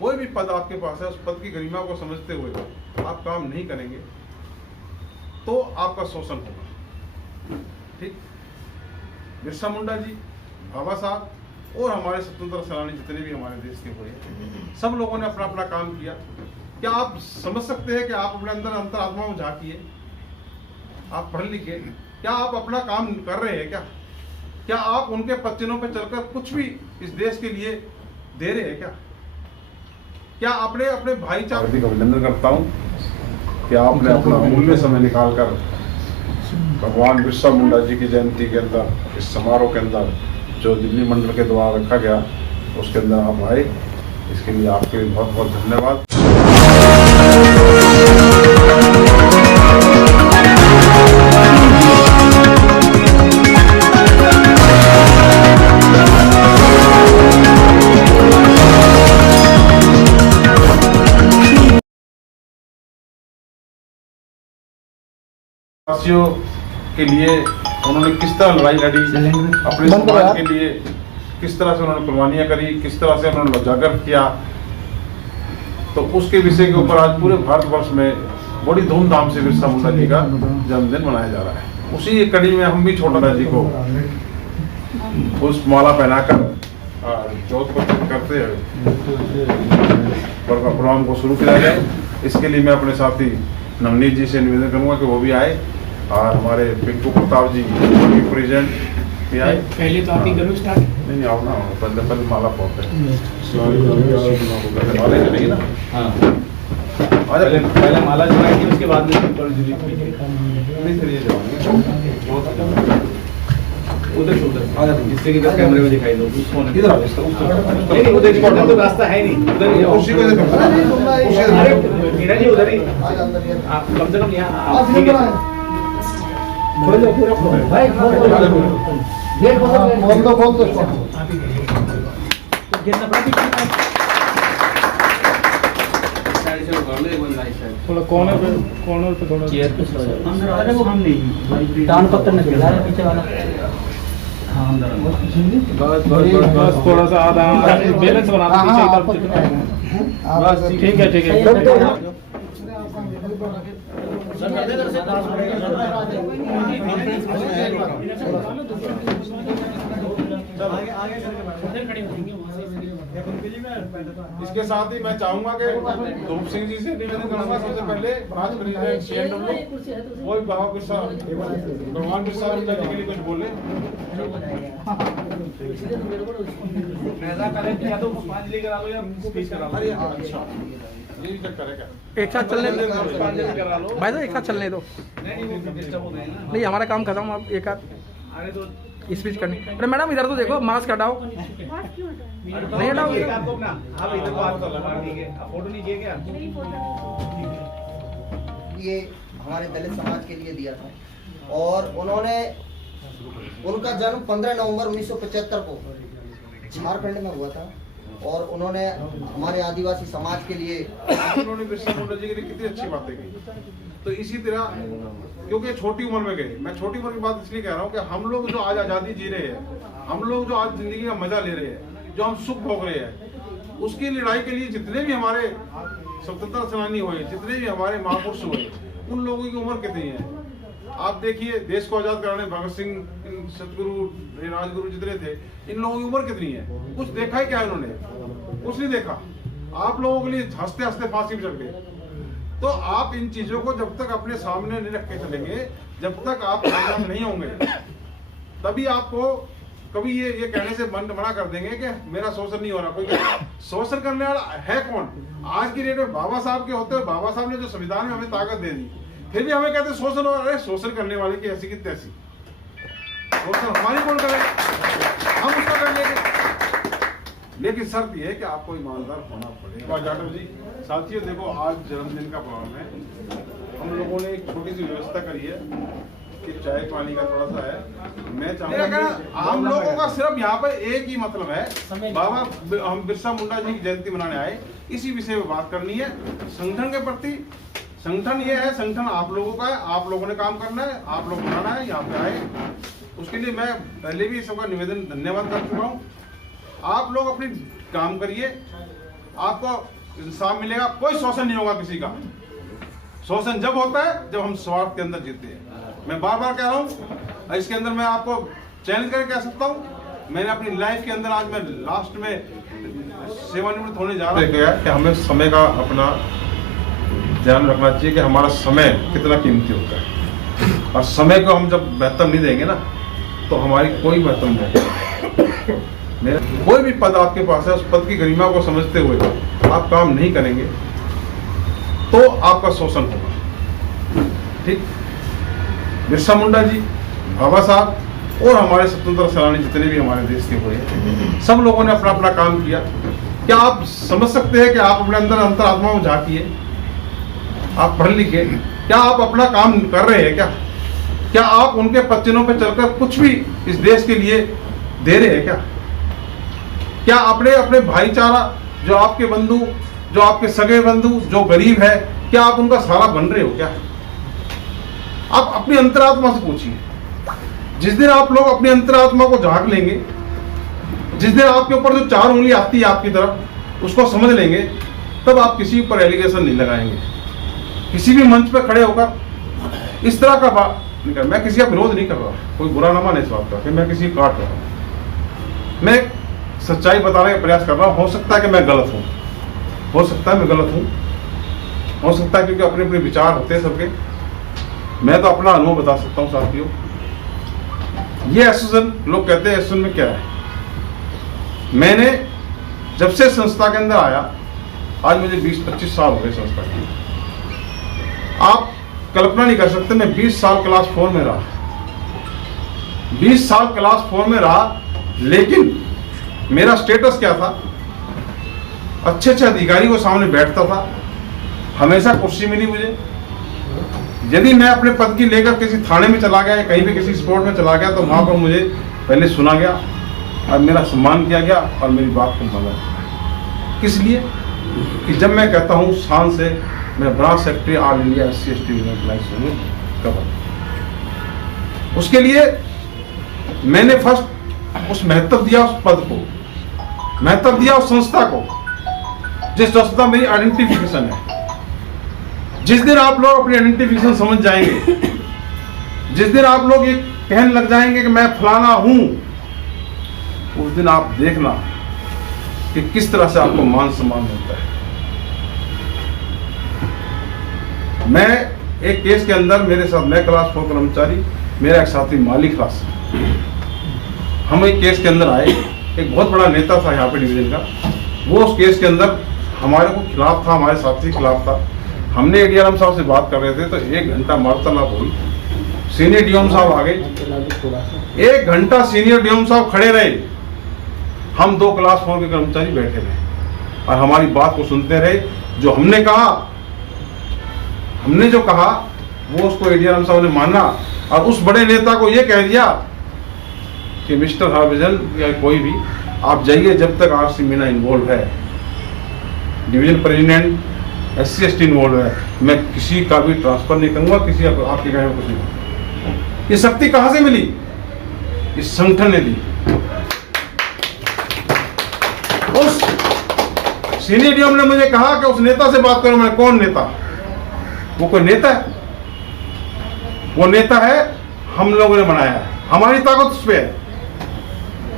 कोई भी पद आपके पास है, उस पद की गरिमा को समझते हुए आप काम नहीं करेंगे तो आपका शोषण होगा। ठीक, बिरसा मुंडा जी, बाबा साहब और हमारे स्वतंत्रता सेनानी जितने भी हमारे देश के हुए, सब लोगों ने अपना अपना काम किया। क्या आप समझ सकते हैं कि आप अपने अंदर अंतरात्मा में झांकिए, आप पढ़ लिखे, क्या आप अपना काम कर रहे हैं? क्या आप उनके पच्चनों पे चलकर कुछ भी इस देश के लिए दे रहे हैं? क्या आपने अपने भाईचारे का अभिनंदन करता हूँ कि आपने अपना अमूल्य समय निकालकर भगवान बिरसा मुंडा जी की जयंती के अंदर, इस समारोह के अंदर जो दिल्ली मंडल के द्वारा रखा गया, उसके अंदर आप आए, इसके लिए आपके बहुत बहुत धन्यवाद। वासियों के लिए उन्होंने किस तरह लड़ाई लड़ी, अपने समाज के लिए किस तरह से उन्होंने कुर्बानियां करी, किस तरह से उन्होंने जागृत किया, तो उसके विषय के ऊपर आज पूरे भारतवर्ष में बड़ी धूमधाम से बिरसा मुंडा जी का जन्मदिन मनाया जा रहा है। उसी एक कड़ी में हम भी छोटा जी को पुष्प माला पहनाकर जोत को करते प्रोग्राम को शुरू किया जाए। इसके लिए मैं अपने साथी नवनीत जी से निवेदन करूंगा कि वो भी आए, और हमारे पिंकू प्रताप जी प्रेजेंट भी आए। पहले तो आप ही करो स्टार्ट। नहीं आओ ना, पहले माला पहुंचते माला चलेगी ना। हाँ, पहले माला चढ़ाएंगे, उसके बाद में उधर जिससे कि कैमरे में दिखाई दो। इधर आओ, नहीं उधर तो रास्ता है नहीं, उधर उसी को मीरा जी उधर ही कम से कम यहाँ ठीक है। खोल दो पूरा, भाई खोल दो थोड़ा कॉर्नर पे थोड़ा चेयर पे अरे वो हम नहीं दान पत्थर में खिला रहे पीछे वाला। हाँ बस थोड़ा सा आधा बैलेंस बना दो बस। ठीक है ठीक है। इसके साथ ही मैं चाहूंगा कि धूप सिंह जी से निवेदन करूंगा, सबसे पहले ब्रांच प्रेसिडेंट CNW वो भी बाबा बिरसा भगवान बिरसा मुंडा जी के लिए कुछ बोले। एक साथ चलने दो भाई, तो एक साथ चलने दो। नहीं हमारा काम खत्म, आप एक हाथ स्पीच करनी। अरे मैडम इधर तो देखो, मास्क हटाओ। नहीं हटाओगे फोटो नहीं किए क्या? ये हमारे दलित समाज के लिए दिया था, और उन्होंने उनका जन्म 15 नवंबर 1975 को झारखंड में हुआ था, और उन्होंने हमारे आदिवासी समाज के लिए उन्होंने बिरसा मुंडा जी के लिए कितनी अच्छी बातें की। तो इसी तरह, क्योंकि छोटी उम्र में गए, मैं छोटी उम्र की बात इसलिए कह रहा हूँ कि हम लोग जो आज आज़ादी जी रहे हैं, हम लोग जो आज जिंदगी का मजा ले रहे हैं, जो हम सुख भोग रहे हैं, उसकी लड़ाई के लिए जितने भी हमारे स्वतंत्रता सेनानी हुए, जितने भी हमारे महापुरुष हुए, उन लोगों की उम्र कितनी है आप देखिए। देश को आजाद कराने भगत सिंह, सतगुरु, राजगुरु जितने थे, इन लोगों की उम्र कितनी है? कुछ देखा है क्या इन्होंने? कुछ नहीं देखा। आप लोगों के लिए हंसते हंसते फांसी पे चढ़ गए। तो आप इन चीजों को जब तक अपने सामने नहीं रख के चलेंगे, जब तक आप कामयाब नहीं होंगे, तभी आपको कभी ये कहने से मना कर देंगे कि मेरा शोषण नहीं हो रहा। कोई शोषण करने वाला है कौन? आज की डेट में बाबा साहब के होते हुए, बाबा साहब ने जो संविधान में हमें ताकत दे दी, फिर भी हमें कहते शोषण हो रहा है। शोषण करने वाले की ऐसी की तैसी, शोषण हमारी कौन करे, हम उसका कर लेंगे। लेकिन शर्त यह है कि आपको ईमानदार होना पड़ेगा। जाटव जी, साथियों देखो, आज जन्मदिन का प्रोग्राम है, हम लोगों ने एक छोटी सी व्यवस्था करी है कि चाय पानी का थोड़ा सा है। मैं चाहूंगा हम लोगों का सिर्फ यहाँ पर एक ही मतलब है, बाबा हम बिरसा मुंडा जी की जयंती मनाने आए, इसी विषय में बात करनी है। संगठन के प्रति, संगठन ये है, संगठन आप लोगों का है, आप लोगों ने काम करना है, आप लोग बनाना है, यहाँ पे आए। उसके लिए मैं पहले भी सबका निवेदन धन्यवाद कर चुका हूँ। आप लोग अपनी काम करिए, आपको इंसाफ मिलेगा, कोई शोषण नहीं होगा किसी का। शोषण जब होता है जब हम स्वार्थ के अंदर जीते हैं। मैं बार बार कह रहा हूँ, इसके अंदर मैं आपको चैलेंज करके कह सकता हूँ, मैंने अपनी लाइफ के अंदर, आज मैं लास्ट में सेवानिवृत्त होने जा रहा हूँ, कि हमें समय का अपना ध्यान रखना चाहिए कि हमारा समय कितना कीमती होता है, और समय को हम जब महत्व नहीं देंगे ना तो हमारी कोई महत्व नहीं। मेरा कोई भी पद आपके पास है, उस पद की गरिमा को समझते हुए आप काम नहीं करेंगे तो आपका शोषण होगा। ठीक, बिरसा मुंडा जी, बाबा साहब और हमारे स्वतंत्रता सेनानी जितने भी हमारे देश के हुए, सब लोगों ने अपना अपना काम किया। क्या आप समझ सकते हैं कि आप अपने अंदर अंतरात्मा में झांकिए, आप पढ़ लिखे, क्या आप अपना काम कर रहे हैं? क्या आप उनके पच्चनों पे चलकर कुछ भी इस देश के लिए दे रहे हैं? क्या अपने अपने भाईचारा, जो आपके बंधु, जो आपके सगे बंधु, जो गरीब है, क्या आप उनका सहारा बन रहे हो? क्या आप अपनी अंतरात्मा से पूछिए। जिस दिन आप लोग अपनी अंतरात्मा को झांक लेंगे, जिस दिन आपके ऊपर जो 4 उंगली आती है आपकी तरफ, उसको समझ लेंगे, तब आप किसी पर एलिगेशन नहीं लगाएंगे। किसी भी मंच पर खड़े होकर इस तरह का बात नहीं कर, मैं किसी का विरोध नहीं कर रहा, कोई बुरा ना माने इस बात का कि मैं किसी को काट रहा हूं। मैं सच्चाई बताने का प्रयास कर रहा हूं। हो सकता है कि मैं गलत हूं, हो सकता है मैं गलत हूं, हो सकता है, क्योंकि अपने अपने विचार होते हैं सबके। मैं तो अपना अनुभव बता सकता हूं साथियों। ये एसोसिएशन, लोग कहते हैं एसोसिएशन में क्या है, मैंने जब से संस्था के अंदर आया, आज मुझे 20-25 साल हो गए संस्था के। आप कल्पना नहीं कर सकते, मैं 20 साल क्लास 4 में रहा, 20 साल क्लास 4 में रहा, लेकिन मेरा स्टेटस क्या था? अच्छे अच्छे अधिकारी को सामने बैठता था, हमेशा कुर्सी मिली मुझे। यदि मैं अपने पद की लेकर किसी थाने में चला गया या कहीं भी किसी स्पोर्ट में चला गया, तो वहां पर मुझे पहले सुना गया और मेरा सम्मान किया गया और मेरी बात को माना। किस लिए? कि जब मैं कहता हूं शान से, मैं branch secretary all India SC/ST union cover, उसके लिए मैंने फर्स्ट उस महत्व दिया, उस पद को महत्व दिया, उस संस्था को, जिस संस्था मेरी आइडेंटिफिकेशन है। जिस दिन आप लोग अपनी आइडेंटिफिकेशन समझ जाएंगे, जिस दिन आप लोग ये कहने लग जाएंगे कि मैं फलाना हूं, उस दिन आप देखना कि किस तरह से आपको मान सम्मान मिलता है। मैं एक केस के अंदर, मेरे साथ, मैं क्लास 4 कर्मचारी, मेरा एक साथी माली क्लास, हम एक केस के अंदर आए। एक बहुत बड़ा नेता था यहाँ पे डिवीजन का, वो उस केस के अंदर हमारे को खिलाफ था, हमारे साथी के खिलाफ था। हमने ADRM साहब से बात कर रहे थे, तो 1 घंटा वार्तालाप हुई। सीनियर DOM साहब आ गए, 1 घंटा सीनियर DOM साहब खड़े रहे, हम 2 क्लास 4 के कर्मचारी बैठे रहे और हमारी बात को सुनते रहे। जो हमने कहा, हमने जो कहा, वो उसको ADRM साहब ने माना और उस बड़े नेता को ये कह दिया कि मिस्टर हरभजन या कोई भी, आप जाइए, जब तक RC मीना इन्वॉल्व है, डिवीजन प्रेसिडेंट SC/ST इन्वॉल्व है, मैं किसी का भी ट्रांसफर नहीं करूंगा, किसी आपके कहने में कुछ नहीं। ये शक्ति कहां से मिली? इस संगठन ने दी। उस सीनियर DOM ने मुझे कहा कि उस नेता से बात करो। मैं, कौन नेता? वो कोई नेता है? वो नेता है हम लोगों ने बनाया है, हमारी ताकत उस पे है।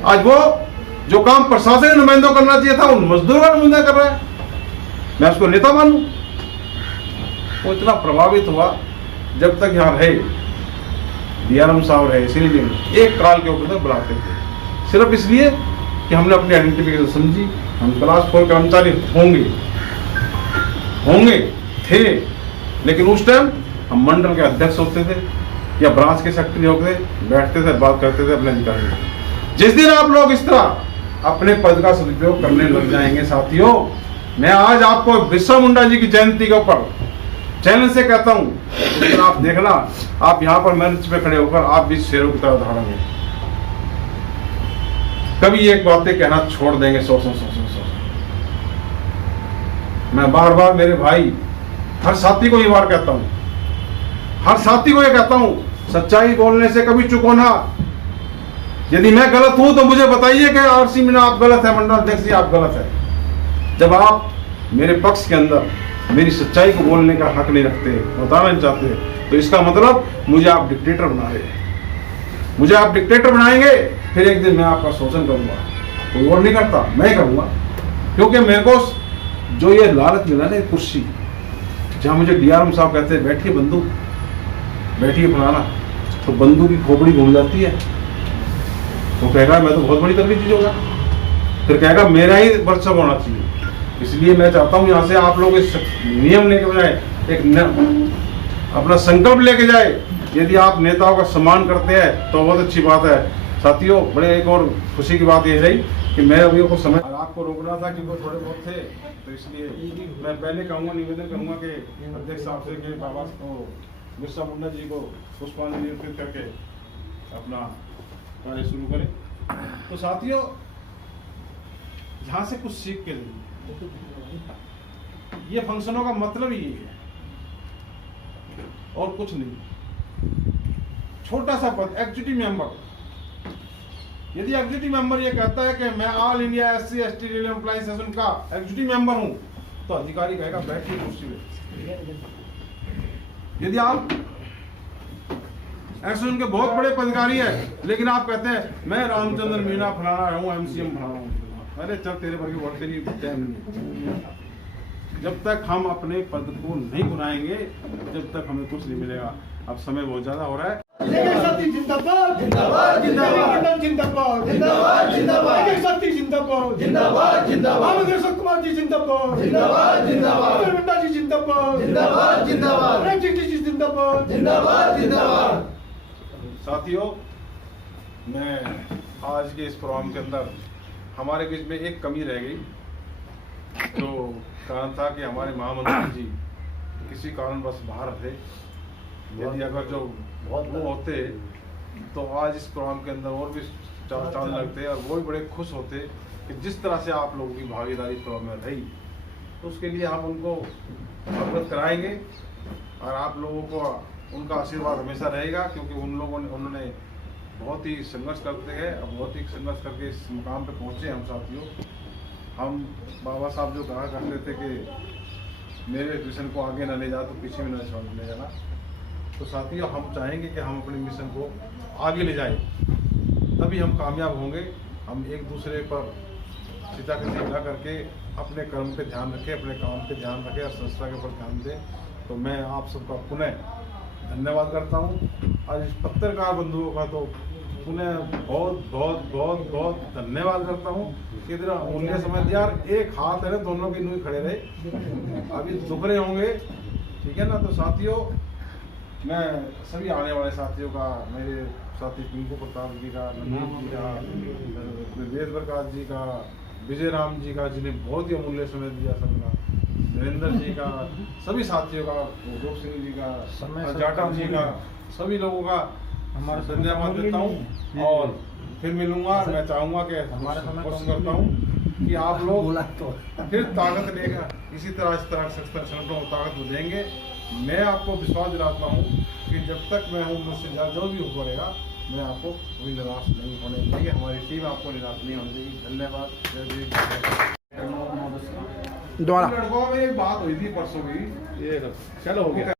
आज वो जो काम प्रशासन के नुमाइंदों करना चाहिए था, उन मजदूरों का नुमाइंदा कर रहा है, मैं उसको नेता मानूं? वो इतना प्रभावित हुआ, जब तक यहाँ रहे, DRM साहब रहे, सीनियर एक काल के ऊपर तक बुलाते थे, सिर्फ इसलिए कि हमने अपनी आइडेंटिफिकेशन समझी। हम क्लास 4 कर्मचारी होंगे थे, लेकिन उस टाइम हम मंडल के अध्यक्ष होते थे या ब्रांच के सेक्रेटरी होते थे, बैठते थे, बात करते थे अपने अधिकारी। जिस दिन आप लोग इस तरह अपने पद का सदुपयोग करने लग जाएंगे साथियों, मैं आज आपको बिरसा मुंडा जी की जयंती के ऊपर चैलेंज से कहता हूं, लेकिन आप देखना, आप यहाँ पर मंच पे खड़े होकर आप भी शेरों की तरह दहाड़ेंगे। कभी एक बातें कहना छोड़ देंगे, सौ। मैं बार बार मेरे भाई, हर साथी को ये बार कहता हूं, हर साथी को ये कहता हूं, सच्चाई बोलने से कभी चुको ना। यदि मैं गलत हूं तो मुझे बताइए कि RC मीना आप गलत है, मंडल अध्यक्ष जी आप गलत है। जब आप मेरे पक्ष के अंदर मेरी सच्चाई को बोलने का हक नहीं रखते, बताना नहीं चाहते, तो इसका मतलब मुझे आप डिक्टेटर बना रहे हैं। मुझे आप डिक्टेटर बनाएंगे, फिर एक दिन मैं आपका शोषण करूंगा। कोई और नहीं करता, मैं करूंगा। क्योंकि मेरे को जो ये लालच मिला ना, कुर्सी, जहां मुझे डीआरएम साहब कहते हैं बैठिए बंदूक, बैठिए फलाना, तो बंदूक की खोपड़ी घूम जाती है। वो कहेगा मैं तो बहुत बड़ी तगड़ी चीज होगा, फिर कहेगा मेरा ही वर्चस्व होना चाहिए। इसलिए मैं चाहता हूँ यहाँ से आप लोग इस नियम लेके बजाय एक अपना संकल्प लेके जाए। यदि आप नेताओं का सम्मान करते हैं तो बहुत अच्छी बात है। साथियों, बड़े एक और खुशी की बात यह रही कि मैं अभी को समय और आपको रोकना था कि वो थोड़े बहुत थे, तो इसलिए मैं पहले कहूँगा, निवेदन करूँगा कि अध्यक्ष साहब से कि बाबा को बिरसा मुंडा जी को पुष्पांजलि अर्पित करके अपना कार्य शुरू करें। तो साथियों, यहाँ से कुछ सीख के लिए ये फंक्शनों का मतलब ही ये है और कुछ नहीं। छोटा सा पद, एग्जीक्यूटिव मेंबर। यदि एग्जीक्यूटिव मेंबर ये कहता है कि मैं all India SC/ST railway employee association का एग्जीक्यूटिव मेंबर हूं, तो अधिकारी कहेगा बैठिए कुर्सी पे। यदि आप एसोसिएशन के बहुत बड़े पदाधिकारी हैं, लेकिन आप कहते हैं मैं रामचंद्र मीणा फलाना हूँ, MCM फलाना हूँ, अरे चल तेरे पर भी बढ़ते नहीं, टाइम नहीं। जब तक हम अपने पद को नहीं बनाएंगे, जब तक हमें कुछ नहीं मिलेगा। अब समय बहुत ज्यादा हो रहा है। जिंदाबाद जिंदाबाद जिंदाबाद जिंदाबाद जिंदाबाद जिंदाबाद शक्ति जिंदाबाद जिंदाबाद जिंदाबाद अशोक कुमार जी जिंदाबाद जिंदाबाद जिंदाबाद मुंडा जी जिंदाबाद जिंदाबाद जिंदाबाद रामचंद्र जी जिंदाबाद जिंदाबाद जिंदाबाद। साथियों, मैं आज के इस प्रोग्राम के अंदर हमारे बीच में एक कमी रह गई, जो कारण था कि हमारे महामंत्री जी किसी कारणवश बाहर थे। यदि अगर जो वो होते तो आज इस प्रोग्राम के अंदर और भी चांद लगते और वो भी बड़े खुश होते कि जिस तरह से आप लोगों की भागीदारी प्रोग्राम में रही, तो उसके लिए हम उनको अवगत कराएंगे और आप लोगों को उनका आशीर्वाद हमेशा रहेगा, क्योंकि उन्होंने बहुत ही संघर्ष करते हैं और बहुत ही संघर्ष करके इस मुकाम पे पहुँचे। हम साथियों, हम बाबा साहब जो कहा करते थे कि मेरे मिशन को आगे ना ले जा तो पीछे भी ना ले जाना, तो साथियों हम चाहेंगे कि हम अपने मिशन को आगे ले जाएं, तभी हम कामयाब होंगे। हम एक दूसरे पर चिताकसी न करके अपने कर्म पे ध्यान रखें, अपने काम पे ध्यान रखें और संस्था के ऊपर ध्यान दें। तो मैं आप सबका पुनः धन्यवाद करता हूँ। आज इस पत्रकार बंधुओं का तो पुनः बहुत बहुत बहुत बहुत धन्यवाद करता हूँ कि इतना अमूल्य समय दिया। एक हाथ है ना, दोनों के नुई खड़े रहे, अभी दुख रहे होंगे, ठीक है ना। तो साथियों, मैं सभी आने वाले साथियों का, मेरे साथी पिंकू प्रताप जी का, नंदीप जी का, वेद प्रकाश जी का, विजय राम जी का, जिन्हें बहुत ही अमूल्य समय दिया सबका, नरेंद्र जी का, सभी साथियों का, रूप सिंह जी का, जाटा जी का, सभी लोगों का हमारा धन्यवाद देता हूँ। और फिर मिलूंगा। मैं चाहूँगा कि कोशिश करता हूँ कि आप लोग फिर ताकत लेकर इस तरह संगठनों को ताकत देंगे। मैं आपको विश्वास दिलाता हूँ कि जब तक मैं हूँ, मुझसे जो भी हो पड़ेगा, मैं आपको कोई निराश नहीं होने देंगे। हमारी टीम आपको निराश नहीं होने देगी। धन्यवाद। द्वारा लड़कों में एक बात हुई थी परसों की, चलो हो गया।